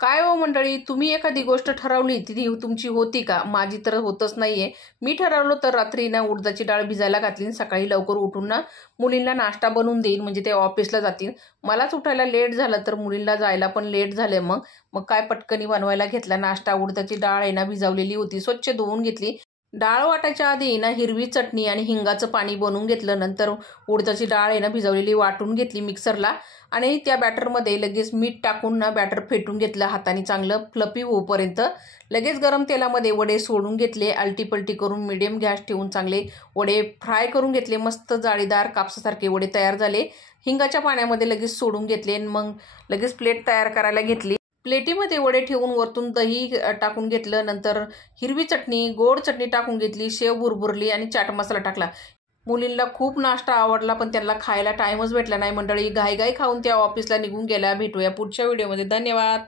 काय हो मंडळी, तुम्ही एखादी गोष्ट ठरवली ती तुमची होती का? माझी तर होतच नाहीये. मी ठरवलं तर रात्री ना उडदाची डाळ भिजायला घातली आणि सकाळी लवकर उठून ना मुलींना नाश्ता बनवून देईन, म्हणजे ते ऑफिसला जातील. मलाच उठायला लेट झालं तर मुलींना जायला पण लेट झाले. मग मग काय पटकनी बनवायला घेतला नाश्ता. उडदाची डाळ आहे ना भिजवलेली होती, स्वच्छ धुवून घेतली. डाळ वाटायच्या आधी ना हिरवी चटणी आणि हिंगाचं पाणी बनवून घेतलं. नंतर उडदाची डाळ आहे ना भिजवलेली वाटून घेतली मिक्सरला आणि त्या बॅटरमध्ये लगेच मीठ टाकून ना बॅटर फेटून घेतलं हाताने चांगलं फ्लफी होईपर्यंत. लगेच गरम तेलामध्ये वडे सोडून घेतले. आलटी-पलटी करून मीडियम गॅस ठेवून चांगले वडे फ्राय करून घेतले. मस्त जाळीदार कापसासारखे वडे तयार झाले. हिंगाच्या पाण्यामध्ये लगेच सोडून घेतले आणि मग लगेच प्लेट तयार करायला घेतली. प्लेटीमध्ये वडे ठेवून वरतून दही टाकून घेतलं. नंतर हिरवी चटणी, गोड चटणी टाकून घेतली. शेव बुरबुरली आणि चाट मसाला टाकला. मुलींना खूप नाश्ता आवडला, पण त्यांना खायला टाईमच भेटला नाही मंडळी. घाई खाऊन त्या ऑफिसला निघून गेल्या. भेटूया पुढच्या व्हिडिओमध्ये. धन्यवाद.